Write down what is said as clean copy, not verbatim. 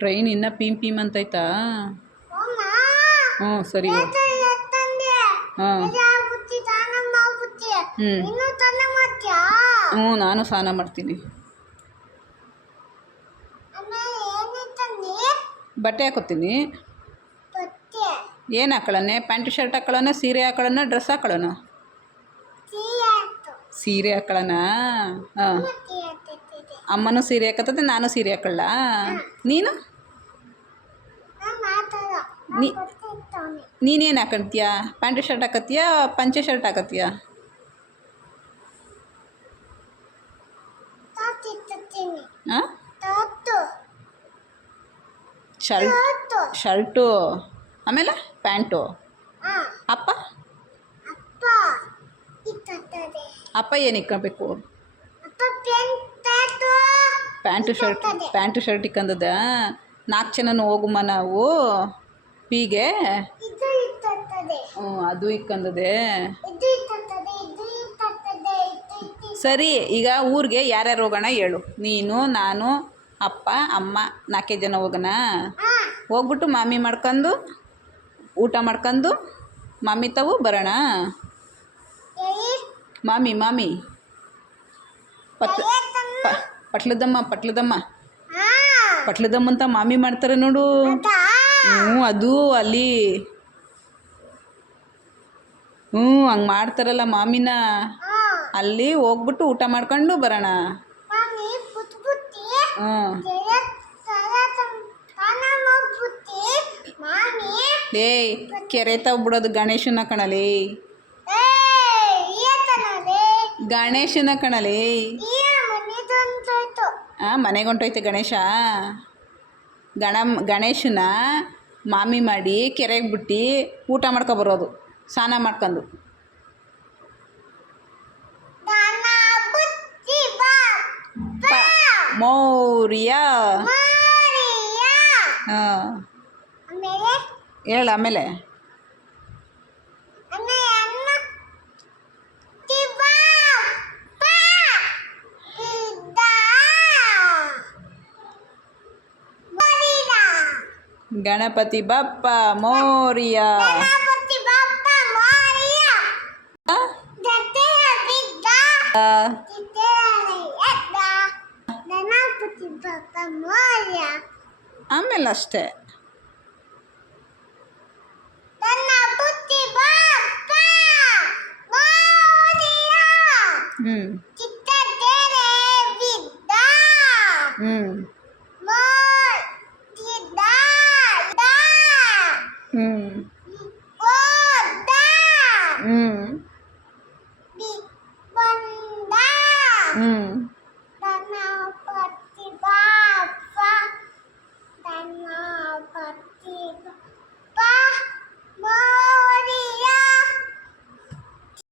Train ಇನ್ನೂ ಪೀಮ್ ಪೀಮ್ ಅಂತೈತಾ? ಹ್ಞೂ ಸರಿ. ಹಾಂ ಹ್ಞೂ ನಾನು ಸ್ನಾನ ಮಾಡ್ತೀನಿ. ಬಟ್ಟೆ ಹಾಕೋತೀನಿ. ಏನು ಹಾಕೊಳ್ಳೋಣ? ಪ್ಯಾಂಟು ಶರ್ಟ್ ಹಾಕೊಳ್ಳೋಣ, ಸೀರೆ ಹಾಕೊಳ್ಳೋಣ, ಡ್ರೆಸ್ ಹಾಕೊಳ್ಳೋಣ? ಸೀರೆ ಹಾಕೊಳ್ಳೋಣ. ಹಾಂ ಅಮ್ಮನೂ ಸೀರೆ ಹಾಕತ್ತದೆ, ನಾನು ಸೀರೆ ಹಾಕೊಳ್ಳ. ನೀನು ನೀನೇನು ಹಾಕೊತೀಯ? ಪ್ಯಾಂಟು ಶರ್ಟ್ ಹಾಕತ್ತೀಯಾ, ಪಂಚೆ ಶರ್ಟ್ ಹಾಕತ್ತೀಯಾ? ಹಾಂ ಶರ್ಟು ಆಮೇಲೆ ಪ್ಯಾಂಟು. ಅಪ್ಪ ಅಪ್ಪ ಏನು ಇಕ್ಕೋಬೇಕು? Pant shirt ಇಕ್ಕಂದದ. 4 ಜನನೂ ಹೋಗುಮ್ಮ ನಾವು ಪೀಗೆ. ಹ್ಞೂ ಅದು ಇಕ್ಕಂದದೆ. ಸರಿ, ಈಗ ಊರಿಗೆ ಯಾರ್ಯಾರು ಹೋಗೋಣ ಹೇಳು. ನೀನು, ನಾನು, ಅಪ್ಪ, ಅಮ್ಮ 4 ಜನ ಹೋಗೋಣ. ಹೋಗ್ಬಿಟ್ಟು ಮಾಮಿ ಮಾಡ್ಕೊಂಡು ಊಟ ಮಾಡ್ಕೊಂಡು ಮಾಮಿ ತಾವು ಬರೋಣ. ಮಾಮಿ ಪಟ್ಲದಮ್ಮ ಅಂತ ಮಾಮಿ ಮಾಡ್ತಾರೆ ನೋಡು. ಹ್ಞೂ ಅದು ಅಲ್ಲಿ ಹಂಗೆ ಮಾಡ್ತಾರಲ್ಲ ಮಾಮಿನ, ಅಲ್ಲಿ ಹೋಗ್ಬಿಟ್ಟು ಊಟ ಮಾಡ್ಕೊಂಡು ಬರೋಣ. ಏಯ್ ಕೆರೆ ತಾವು ಬಿಡೋದು ಗಣೇಶನ ಕಣಲೇ, ಗಣೇಶನ ಕಣಲೇ. ಮನೆಗೆ ಹೊಂಟೋಯ್ತೆ ಗಣೇಶ. ಗಣೇಶನ ಮಾಮಿ ಮಾಡಿ ಕೆರೆಗೆ ಬಿಟ್ಟು ಊಟ ಮಾಡ್ಕೊಬರೋದು ಸ್ನಾನ ಮಾಡ್ಕೊಂಡು. ಮೌರ್ಯ. ಹಾಂ ಹೇಳು ಆಮೇಲೆ. ಗಣಪತಿ ಬಪ್ಪ ಮೋರಿಯ. ಆಮೇಲೆ ಅಷ್ಟೇ. ಹ್ಞೂ ಹ್ಞೂ ಹ್ಞೂ ಹ್ಞೂ